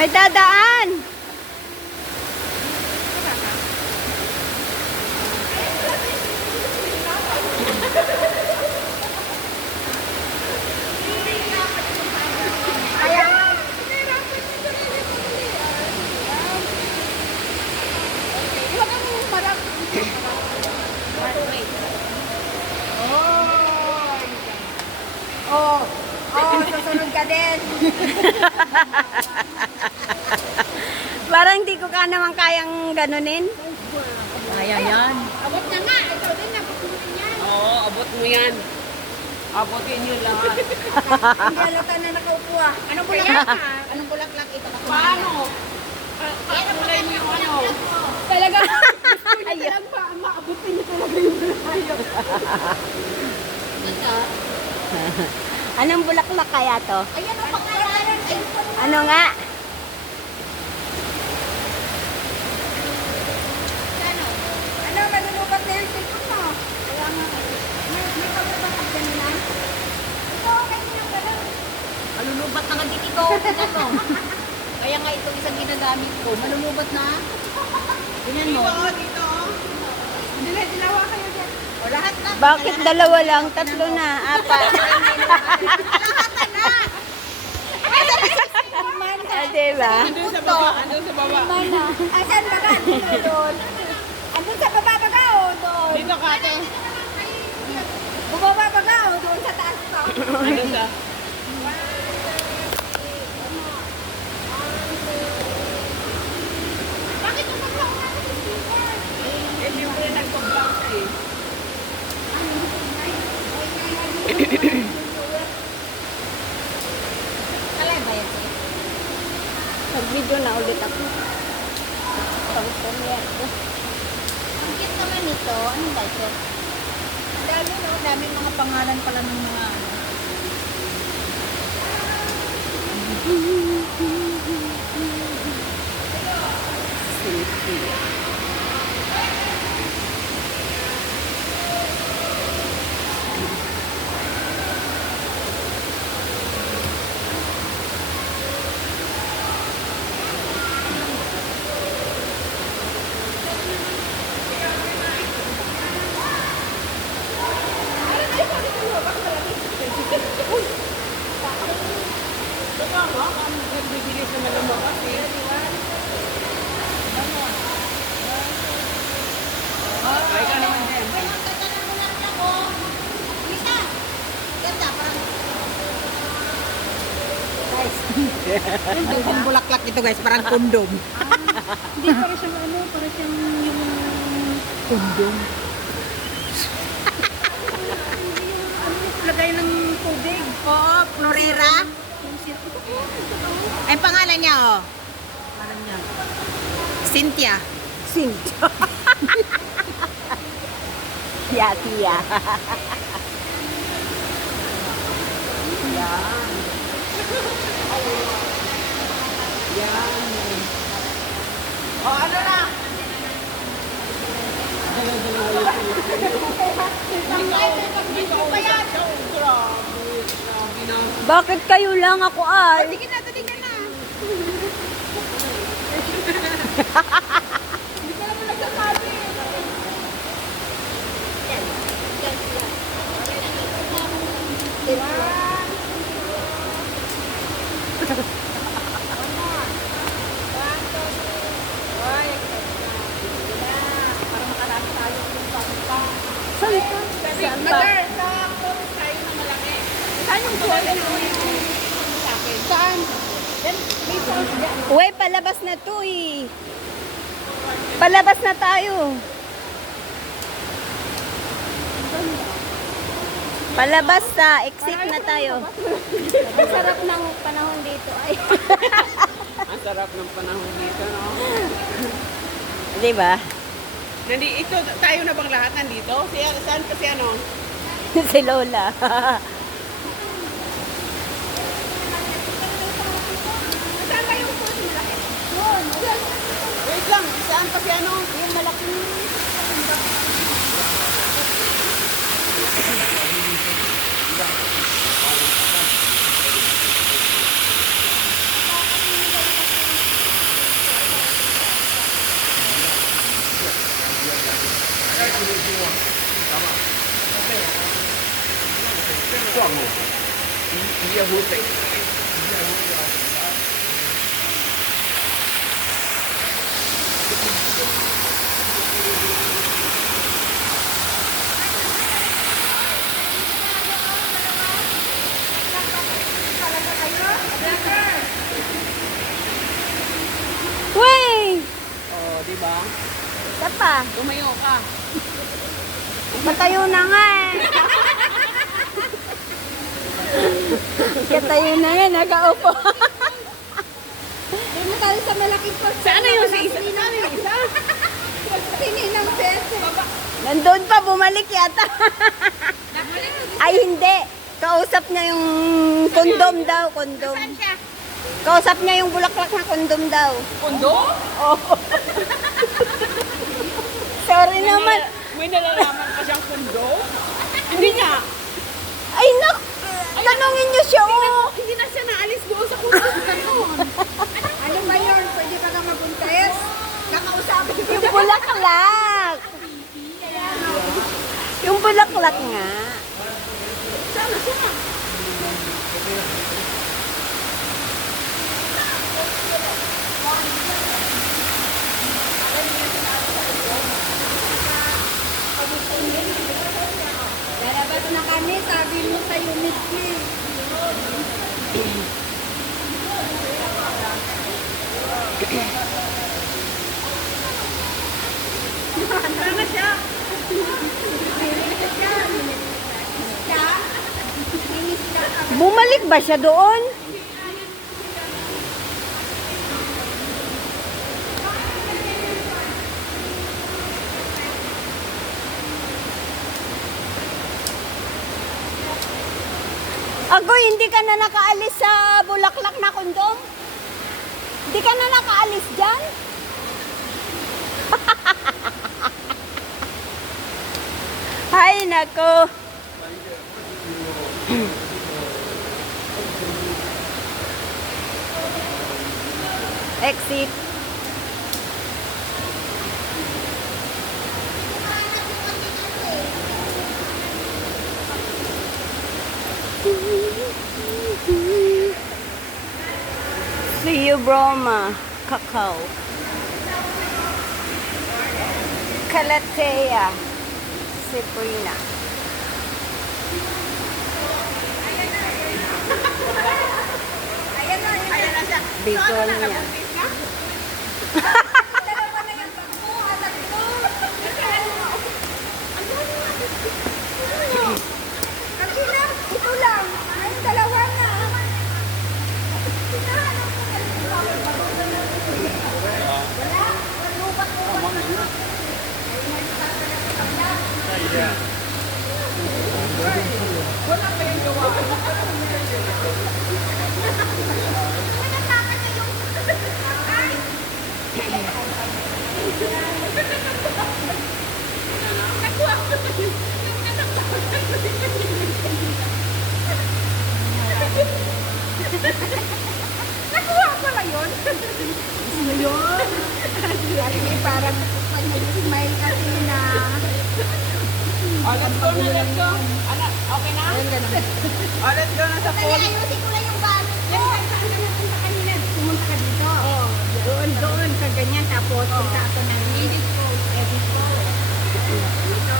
May dadaan. Oh, susunod ka din. Parang hindi ko ka naman kayang ganunin. Kaya yan. Abot na nga. Ikaw din, abot mo din yan. Oo, abot mo yan. Abutin nyo lahat. Hindi halata na nakaupo ah. Anong bulaklak ka? Anong bulaklak ito? Paano? Kulay mo yung ano. Talaga. Ayan pa. Maabutin niyo talaga yung bulaklak. Anong bulaklak kaya to? Ayan ang pagkakalan. Ano nga? Ano, malulubat na yung cellphone mo? Kaya nga. May pagkakapag ganun. Ito, okay na pala. Malulubat na nga din ito. Tingnan mo. Kaya nga ito isang ginagamit ko. Malulubat na. Tingnan mo. Dito. Hindi na, dinawa kayo dyan. O lahat na. Bakit dalawa lang? Tatlo na, apat. Ah, diba? Andun sa baba. Andun sa baba. Asan ba ka? Dito, doon. Andun sa baba ba ka o doon? Dito kate. Bumaba ba ka o doon sa taas ka? Andun sa... Bakit yung pagkakas natin sa speaker? Hindi mo yan nagpa-block eh. Kalay ba yan? Nag-video na ulit ako. Pang-premiere ko. Ang cute naman ito. Ano ba ito? Dami no, dami mga pangalan pala ng mga ano. Cynthia. Totoo mo? Ang nagbibilis na malamukas eh. Ay ka naman din. Ganda ng bulaklak ko. Lisa. Ganda parang Ang bulaklak ito guys, parang kondom. hindi para siyang ano, para siyang yung Kondom? lagay ng tubig. Oo, Florera. Ay pangalan niya oh. Pangalan niya. Cynthia. Cynthia. Tia. Yan. Yan. Oh, ano na? Bakit kayo lang ako ay? Sige na, tuloy ka na. Hindi ka naman nagsasabi. Saan ka? Saan ba? Mother, sa chorus tayo na malaki. Saan yung chorus na sa akin? Saan? Yan, may chorus dyan. Uy, palabas na to eh. Palabas na tayo. Palabas na, exit na tayo. Ang sarap ng panahon dito ay. Ang sarap ng panahon dito, no? Di ba? Ito, tayo na bang lahat nandito? Saan kasi ano? Si Lola. Saan ba yung chorus malaki? Doon. Wait lang, saan kasi ano? Yung malaking... Wey! Oh, di ba? Isa pa. Tumayo ka. Matayo na nga eh. Katayo na nga, nakaupo. Doon na tayo sa malaking post. Saan na yung sa isa? Saan yung isa? Sininang beses. Nandun pa, bumalik yata. Ay, hindi. Kausap niya yung kondom daw, kondom. Saan siya? Kausap niya yung bulaklak na kondom daw. Kondo? Sorry naman. May nalalaman ka siyang kondo? Hindi niya. Ay, nak! Tanungin niyo siya, oh. Hindi na siya naalis doon sa kondo na noon. Ano ba yun? Pwede ka na magbuntes? Kakausapin ko. Yung bulaklak. Yung bulaklak nga. Sama, sama. Lalabas na kami, sabi mo sa Unity. Ano na siya? Bumalik ba siya doon? Agoy, hindi ka na nakaalis sa bulaklak na kondom? Hindi ka na nakaalis dyan? Ay, nako. Exit. See you, Broma. Cacao. Calathea. Sabrina. Ayan na siya. Bigonia. Dalawa na yung bangko, anak mo. Kasi lang, ito lang. Ay, dalawa na. Wala, lubat mo. Wala pa yung gawa. Nakuha pala yun. Ano yun? Kasi parang smile kasi na. Oh, let's go na, let's go. Ano, okay na? Oh, let's go na sa Kaya pool. ayusin ko lang yung balot ko. Saan ka napunta kanina? Pumunta ka dito? Oo. Doon ka ganyan. Tapos punta ako ng Edith Post. Edith Post. Dito.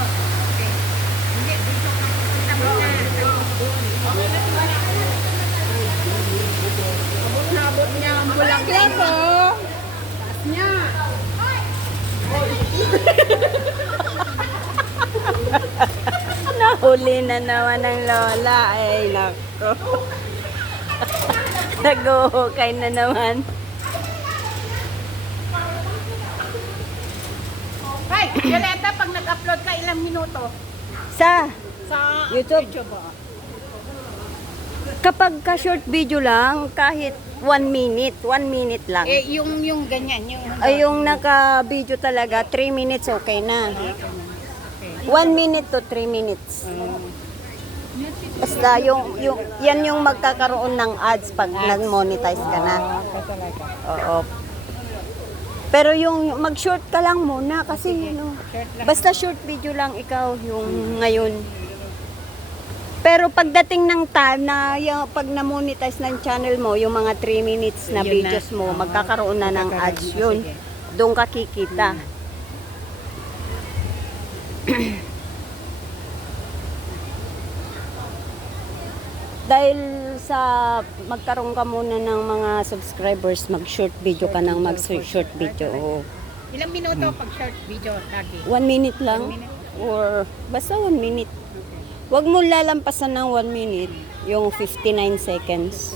Okay. Hindi, dito ka pupunta mo na. Okay, let's go na. Abot niya ang bulaklak ko. Taas niya. Nahuli na naman ng lola. Ay, nako. Naguhukay na naman. Hey, Violeta, pag nag-upload ka, ilang minuto? Sa Sa YouTube. Kapag ka-short video lang, kahit 1 minute lang. Yung ganyan, yung... Ay, yung naka-video talaga, 3 minutes okay na. 1 minute to 3 minutes. Basta yan yung magkakaroon ng ads pag nag-monetize ka na. Oo. Pero yung mag-short ka lang muna kasi Short lang. basta short video lang ikaw yung ngayon. Pero pagdating ng time na yung, pag na-monetize ng channel mo, yung mga 3 minutes na Yun videos na. mo, Oo. magkakaroon na ng Magkakaroon ads na, yun. sige. Doon ka kikita. Dahil sa magkaroon ka muna ng mga subscribers, mag-short video ka ng mag-short video. Oo. Ilang minuto pag short video lagi? 1 minute lang. 1 minute. Or basta 1 minute. Huwag mo lalampasan ng 1 minute. Yung 59 seconds.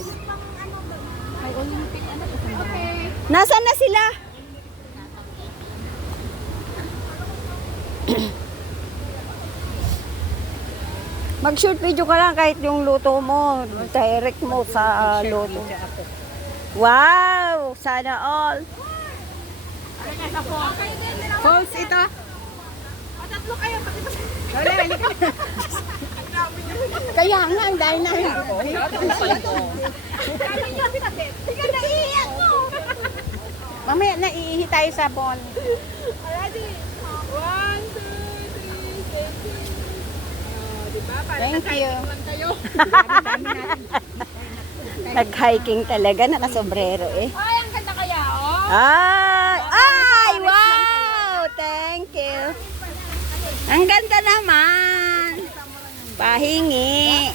Okay. Nasaan na sila? Mag-shoot video ka lang kahit yung luto mo. Direct mo sa Short luto. video ako. Wow! Sana all. False ito. Tatlo kayo, pati ba? Wala, halika. Kaya nga, ang dahil na Sige, naiiyak mo. Mamaya naiihi tayo sa bon. Ready? 1, 2, 3, thank you. Diba? Para Thank you. lang kayo. Dami natin. Nag-hiking talaga, nakasombrero eh. Ay, ang ganda kaya, oh. Ay! Ay! Wow! Thank you. Ang ganda naman. Pahingi.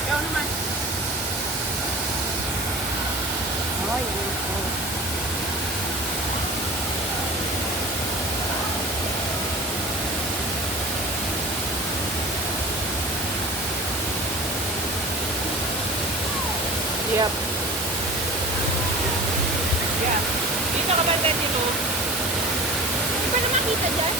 Ikaw naman. Yep. Yeah. Dito ka ba dito? Hindi pa na makita dyan?